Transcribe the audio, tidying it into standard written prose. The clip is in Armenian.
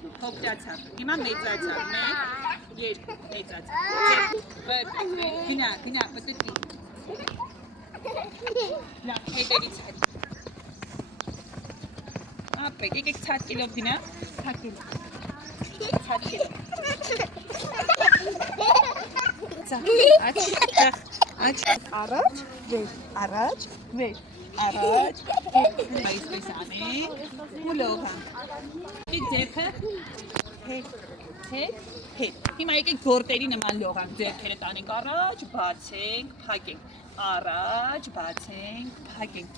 Փոքրացավ։ Հիմա մեծացավ։ 1, 2, մեծացավ։ Գնա, մտքի։ Լավ, հետևից հետ։ Ապեք, եկեք ցածկելով գնա։ Ցածկելով։ Աչ, առաջ, վեր, առաջ, այսպես անենք, հուլողան։ Եկեք ձերքը, հետ, հիմա եկեք գորտերի նման լողանք, ձերքերը տանենք առաջ, բացենք, փակենք, առաջ, բացենք, փակենք։